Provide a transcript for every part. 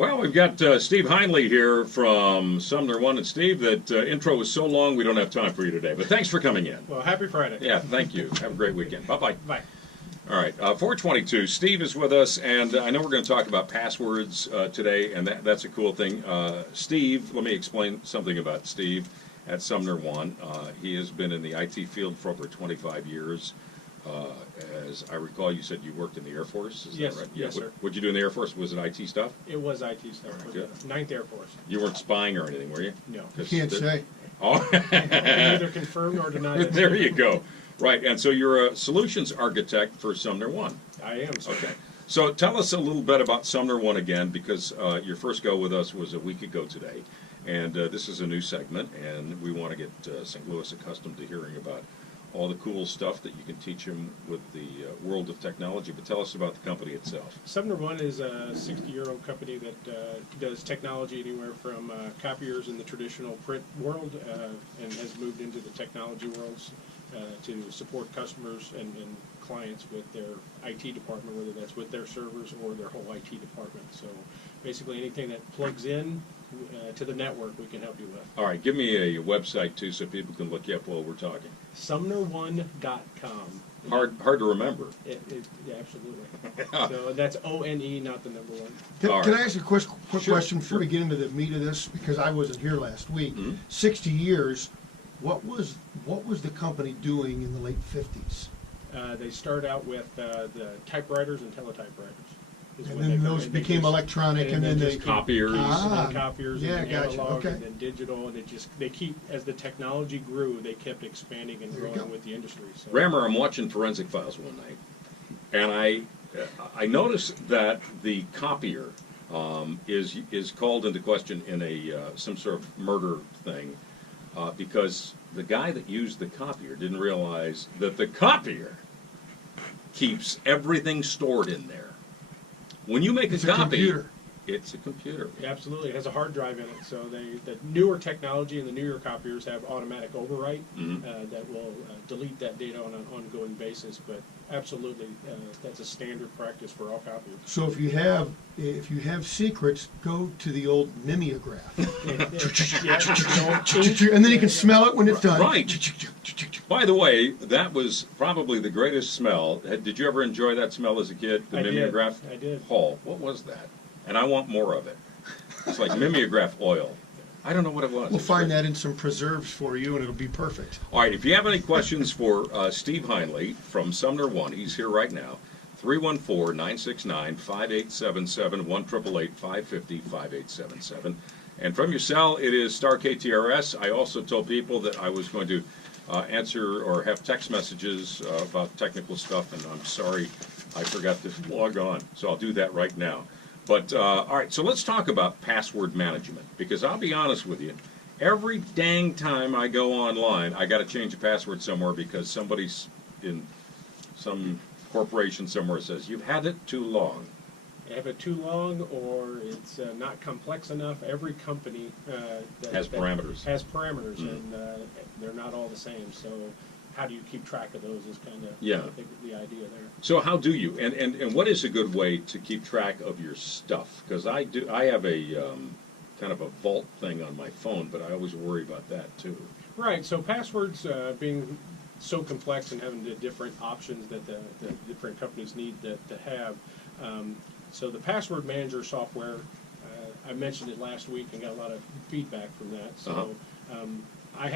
Well, we've got Steve Heinle here from SumnerOne. And Steve, that intro was so long we don't have time for you today. But thanks for coming in. Well, happy Friday. Yeah, thank you. Have a great weekend. Bye-bye. Bye. All right, 422. Steve is with us, and I know we're going to talk about passwords today, and that's a cool thing. Steve, let me explain something about Steve at SumnerOne. He has been in the IT field for over 25 years. As I recall, you said you worked in the Air Force. Is Yes, that right? yes, sir. What'd you do in the Air Force? Was it IT stuff? It was IT stuff. All right, With good. the 9th Air Force. You weren't spying or anything, were you? No. You can't say. Oh. Neither confirmed nor denied. There you go. Right, and so you're a solutions architect for SumnerOne. I am, sir. Okay. So tell us a little bit about SumnerOne again, because your first go with us was a week ago today. And this is a new segment, and we want to get St. Louis accustomed to hearing about all the cool stuff that you can teach them with the world of technology. But tell us about the company itself. SumnerOne is a 60-year-old company that does technology anywhere from copiers in the traditional print world and has moved into the technology worlds to support customers and clients with their IT department, whether that's with their servers or their whole IT department. So basically anything that plugs in to the network we can help you with. All right, give me a website too so people can look you up while we're talking. SumnerOne.com. Hard to remember. Yeah, absolutely. So that's O-N-E, not the number one. Can I ask a quick Sure, question before sure. we get into the meat of this? Because I wasn't here last week. 60 years. What was the company doing in the late 50s? They start out with the typewriters and teletypewriters. And then those became electronic, and then they Copiers. And then copiers, yeah, and then gotcha. analog, Okay. and then digital, and they keep, as the technology grew, they kept expanding and There you growing go. with the industry. So. Rammer, I'm watching Forensic Files one night, and I noticed that the copier is called into question in a some sort of murder thing because the guy that used the copier didn't realize that the copier keeps everything stored in there. When you make It's a a copy, computer. it's a computer. Absolutely, it has a hard drive in it. So the newer technology and the newer copiers have automatic overwrite that will delete that data on an ongoing basis. But absolutely, that's a standard practice for all copiers. So if you have secrets, go to the old mimeograph, and then you can smell it when it's done. Right. By the way, that was probably the greatest smell. Did you ever enjoy that smell as a kid, the I did. mimeograph? I did. Paul, what was that? And I want more of it. It's like mimeograph oil. I don't know what it was. We'll find that in some preserves for you, and it'll be perfect. All right, if you have any questions for Steve Heinle from SumnerOne, he's here right now. 314-969-5877, 1-888-550-5877. And from your cell, it is star KTRS. I also told people that I was going to answer or have text messages about technical stuff, and I'm sorry I forgot to log on, so I'll do that right now. But, all right, so let's talk about password management, because I'll be honest with you, every dang time I go online, I got to change a password somewhere because somebody's in some corporation somewhere says, you've had it too long. You have it too long, or it's not complex enough. Every company Has parameters. Has parameters, and they're not all the same. So, how do you keep track of those? Is kind of Yeah. I think the idea there. So how do you? And what is a good way to keep track of your stuff? Because I have a kind of a vault thing on my phone, but I always worry about that too. Right. So passwords being so complex and having the different options that the different companies need to have. So the password manager software, I mentioned it last week and got a lot of feedback from that. So I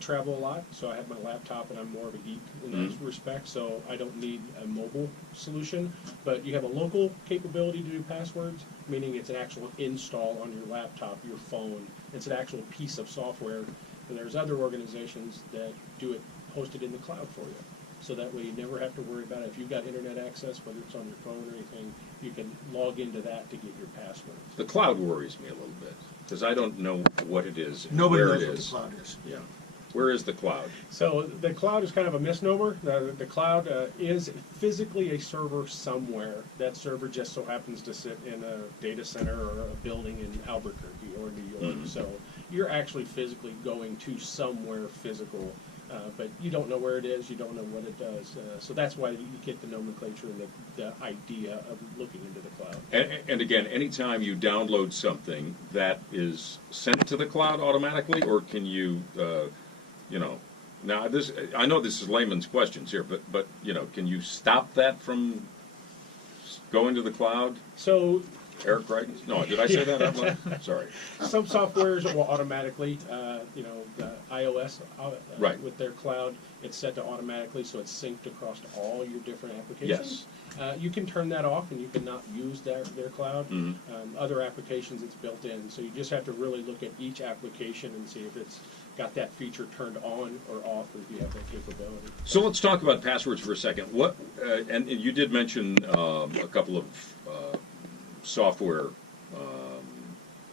travel a lot, so I have my laptop, and I'm more of a geek in those respects, so I don't need a mobile solution. But you have a local capability to do passwords, meaning it's an actual install on your laptop, your phone. It's an actual piece of software. And there's other organizations that do it hosted in the cloud for you. So that way you never have to worry about it. If you've got internet access, whether it's on your phone or anything, you can log into that to get your passwords. The cloud worries me a little bit because I don't know what it is, and Nobody where knows it what the is. cloud is. Yeah, where is the cloud? So the cloud is kind of a misnomer. The cloud is physically a server somewhere. That server just so happens to sit in a data center or a building in Albuquerque or New York. So you're actually physically going to somewhere physical But you don't know where it is, you don't know what it does. So that's why you get the nomenclature and the idea of looking into the cloud. And again, anytime you download something, that is sent to the cloud automatically, or can you, you know, now this, I know this is layman's questions here, but you know, can you stop that from going to the cloud? So Eric Crichton? No, did I say that out loud? Sorry. some softwares will automatically, you know, the iOS Right. with their cloud, it's set to automatically, so it's synced across all your different applications. You can turn that off, and you can not use their cloud. Other applications, it's built in, so you just have to really look at each application and see if it's got that feature turned on or off, or if you have that capability. So let's talk about passwords for a second. What and you did mention a couple of software,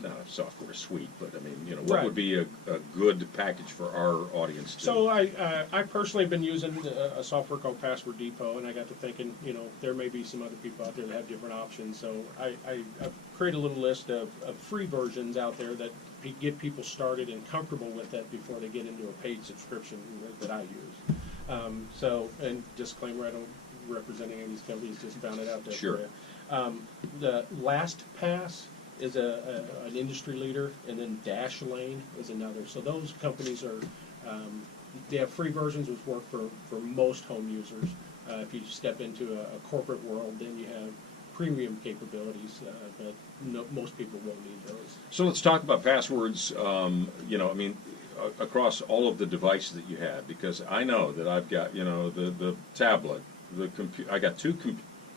not a software suite, but I mean, you know, what Right. would be a good package for our audience to? So I personally have been using a software called Password Depot, and I got to thinking, you know, there may be some other people out there that have different options. So I've created a little list of free versions out there that get people started and comfortable with that before they get into a paid subscription that I use. So, and disclaimer, I don't represent any of these companies, just found it out there. Sure. For you. The LastPass is an industry leader, and then Dashlane is another. So those companies are, they have free versions which work for most home users. If you step into a corporate world, then you have premium capabilities, but most people won't need those. So let's talk about passwords. You know, I mean, across all of the devices that you have, because I know that I've got, you know, the tablet, I got two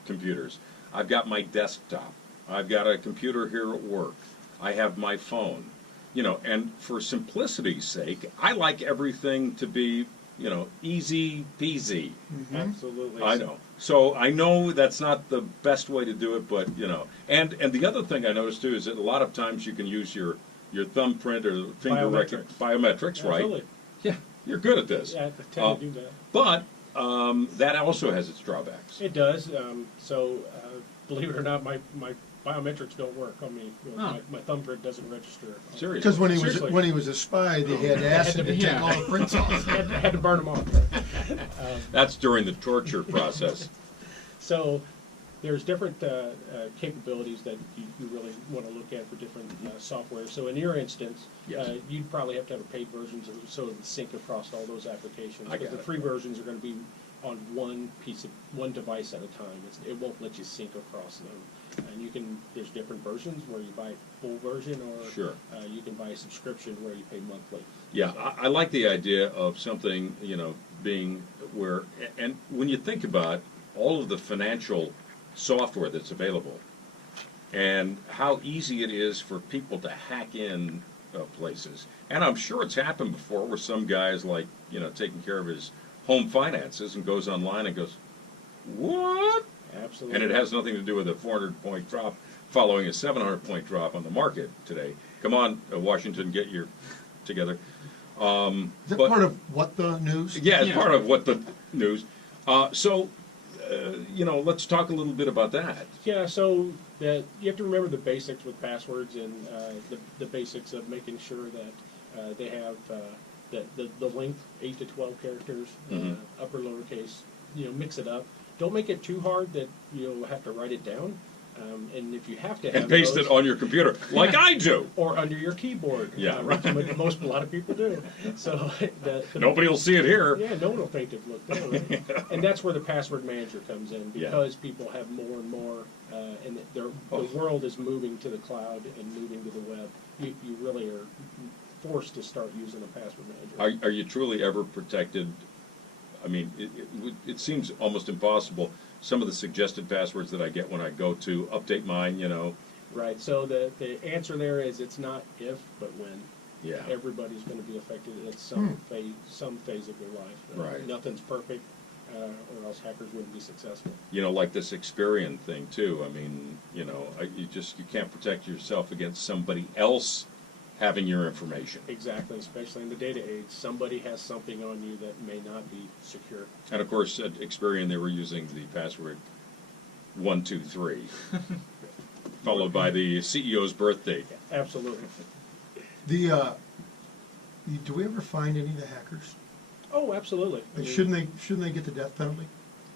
computers. I've got my desktop. I've got a computer here at work. I have my phone. You know, and for simplicity's sake, I like everything to be, you know, easy peasy. Absolutely. I know. So I know that's not the best way to do it, but you know. And the other thing I noticed too is that a lot of times you can use your thumbprint or finger biometrics, right? Absolutely. Yeah, you're good at this. Yeah, I tend to do that. But that also has its drawbacks. It does. So, believe it or not, my biometrics don't work on me. My thumbprint doesn't register. Seriously. Because Seriously. when he was a spy, they had to ask him to take all the prints off. had to burn them off. That's during the torture process. So there's different capabilities that you really want to look at for different software. So in your instance, Yes. you'd probably have to have a paid version so it would sync across all those applications. I got Because the it. free versions are going to be on one device at a time. It won't let you sync across them. And there's different versions where you buy full version, or Sure. You can buy a subscription where you pay monthly. Yeah, I like the idea of something, you know, being where, and when you think about all of the financial software that's available and how easy it is for people to hack in places, and I'm sure it's happened before where some guy's like, you know, taking care of his home finances and goes online and goes, what? Absolutely. And it has nothing to do with a 400-point drop following a 700-point drop on the market today. Come on, Washington, get your together. Is that part of what the news? Yeah, it's part of what the news. You know, let's talk a little bit about that. Yeah, so you have to remember the basics with passwords, and the basics of making sure that they have the length, 8 to 12 characters, upper, lowercase. You know, mix it up. Don't make it too hard that you'll have to write it down. And if you have to have And paste those, it on your computer, like I do. or under your keyboard. Yeah, right. A lot of people do. So Nobody will see it here. Yeah, no one will think they've looked there, right? And that's where the password manager comes in, Yeah. because people have more and more, and the world is moving to the cloud and moving to the web. You really are forced to start using a password manager. Are you truly ever protected? I mean, it seems almost impossible. Some of the suggested passwords that I get when I go to update mine, you know. Right, so the answer there is it's not if, but when. Yeah. Everybody's going to be affected at some phase of their life. Right. Nothing's perfect, or else hackers wouldn't be successful. You know, like this Experian thing too. I mean, you know, you can't protect yourself against somebody else having your information. Exactly, especially in the data age. Somebody has something on you that may not be secure. And of course, at Experian, they were using the password 123, followed by the CEO's birth date. Absolutely. Do we ever find any of the hackers? Oh, absolutely. Shouldn't they get the death penalty?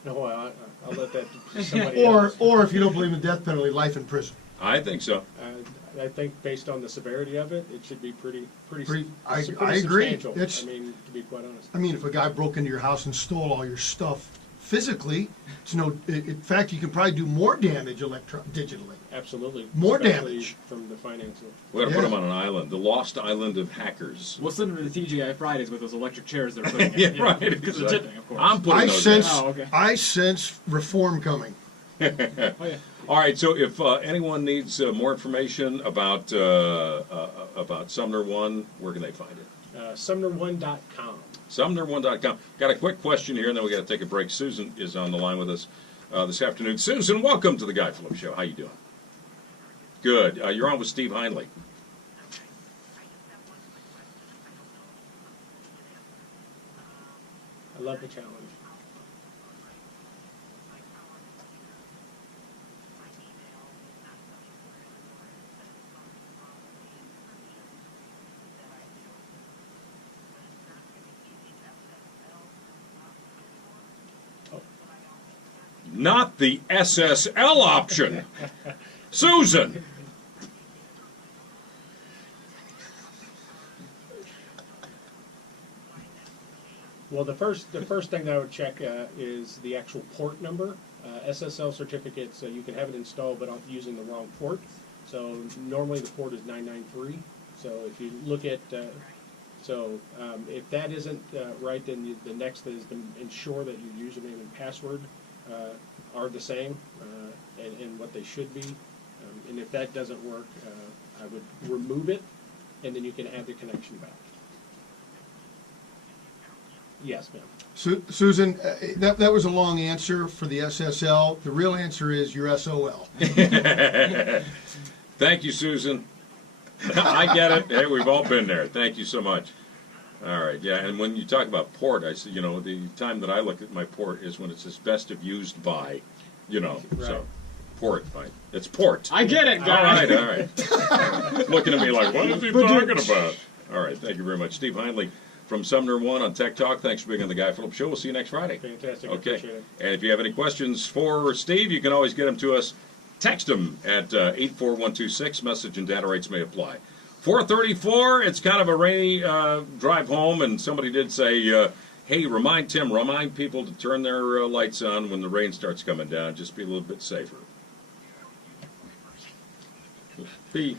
No, I'll let that to somebody else. Or if you don't believe in the death penalty, life in prison. I think so. I think based on the severity of it, it should be pretty I agree. substantial. It's- I mean, to be quite honest. I mean, if a guy broke into your house and stole all your stuff physically, it's no. In fact, you can probably do more damage digitally. Absolutely. More Especially damage. from the financing. We got to Yeah. put them on an island, the lost island of hackers. We'll send them to the TGI Fridays with those electric chairs they're putting in. Yeah, right, Because of exactly. tipping, of course. I'm putting I those sense. Oh, okay. I sense reform coming. Oh, yeah. All right, so if anyone needs more information about SumnerOne, where can they find it? SumnerOne.com. SumnerOne.com. Got a quick question here, and then we got to take a break. Susan is on the line with us this afternoon. Susan, welcome to the Guy Phillips Show. How you doing? Good. You're on with Steve Heinle. I love the challenge. Not the SSL option. Susan. Well, the first thing that I would check is the actual port number. SSL certificates, you can have it installed, but using the wrong port. So normally the port is 993. So if you look at, if that isn't right, then the next is to ensure that your username and password are the same and what they should be. And if that doesn't work, I would remove it, and then you can add the connection back. Yes, ma'am. Susan, that was a long answer for the SSL. The real answer is your SOL. Thank you, Susan. I get it. Hey, we've all been there. Thank you so much. All right, yeah, and when you talk about port, I see, the time that I look at my port is when it says best of used by, so Right. port, right? It's port. I get it, All guy. right, all right. Looking at me like, what is he talking about? All right, thank you very much. Steve Heinle from SumnerOne on Tech Talk. Thanks for being on the Guy Phillips Show. We'll see you next Friday. Fantastic. I Okay. appreciate it. And if you have any questions for Steve, you can always get them to us. Text them at 84126. Message and data rates may apply. 4:34. It's kind of a rainy drive home, and somebody did say, hey, remind people to turn their lights on when the rain starts coming down. Just be a little bit safer. Be